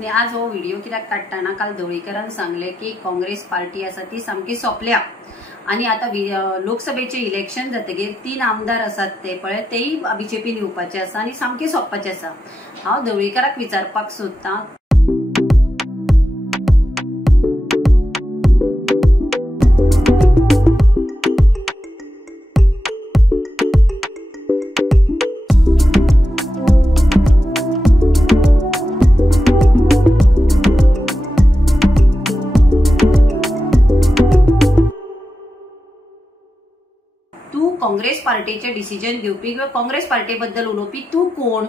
ने आज हो व्हिडिओ कित्याक काडटाना काल ढवळीकरान सांगले की काँग्रेस पार्टी आसा ती सामकी सोंपल्या आणि आता लोकसभेचे इलेक्शन जातकीर 3 आमदार आसात ते पळय तेही बीजेपीन येवपाचे आसा आणि सामके सोंपपाचे आसा। हांव ढवळीकराक विचारपाक सोदतां तू काँग्रेस पार्टीचे डिसिजन घेवपी किंवा काँग्रेस पार्टी बद्दल उलोवपी तू कोण?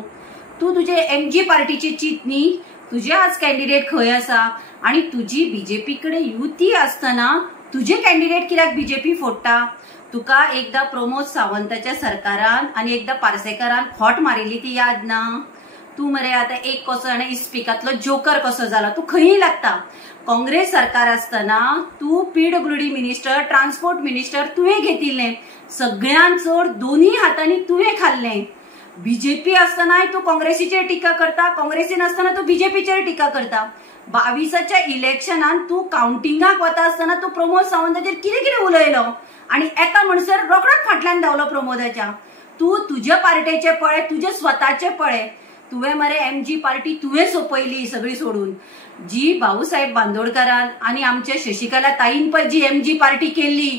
तू तुझे एमजी पार्टीचे चित न्ही? तुझे आज कॅन्डिडेट खंय आसा आणि तुझी बीजेपी कडे युती असताना तुझे कॅन्डिडेट कित्याक बीजेपी फोडटा? तुका एकदा प्रमोद सावंताच्या सरकारान आणि एकदा पार्सेकरान खोट मारिल्ली ती याद ना? तू मरे आता एक कसो आणि इस्पिकातलो जोकर कसो जाला, तू खंयी लागता। काँग्रेस सरकार असताना तू पीडब्ल्यूडी मिनिस्टर, ट्रान्सपोर्ट मिनिस्टर तुवें घेतिल्लें, सगळ्यां चड दोन्ही हातांनी तुवें खाल्लें। बीजेपी असताना तू काँग्रेसीचेर टिका करता, काँग्रेसीन असताना तू बीजेपीचेर टिका करता। 22च्या इलेक्शनान तू काउंटिंगाक वता असताना तू प्रमोद सावंताचेर कितें कितें उलयलो आणि एका म्हणसर रोखडोच फाटल्यान धांवलो प्रमोदाच्या। तू तुझ्या पार्टीचे पळय, तुझे स्वताचे पळय, तुवें मरे एमजी पार्टी तुवें सोपयली सगळी सोडून। जी भाऊसाहेब बांदोडकरान आणि आमच्या शशिकला ताईन पळय जी एमजी पार्टी केल्ली,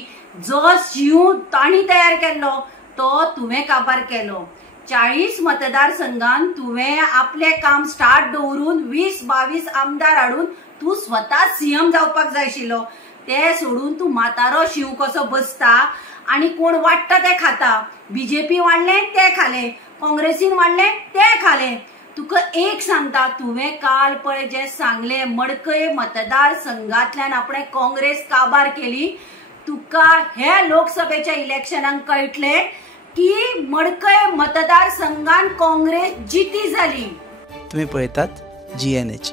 जो शिव ताणी तयार केल्लो तो तुवें काबार केलो। 40 मतदारसंघान तुवें आपले काम स्टार्ट दवरून 20-22 आमदार हाडून तू स्वता सीएम जावपाक जाय आशिल्लो। ते सोडून तू म्हातारो शिव कसो बसता आणि कोण वाटता ते खाता। बीजेपी वाडले ते खाले, काँग्रेसीन वाडले ते खाले। तुका एक सांगता, तुवें काल पळय जे सांगले मडकय मतदारसंघातल्यान आपणे काँग्रेस काबार केली, तुका हे लोकसभेच्या इलेक्शनाक कळटले की मडकय मतदारसंघान काँग्रेस जिती झाली। तुम्ही पळयतात GNH।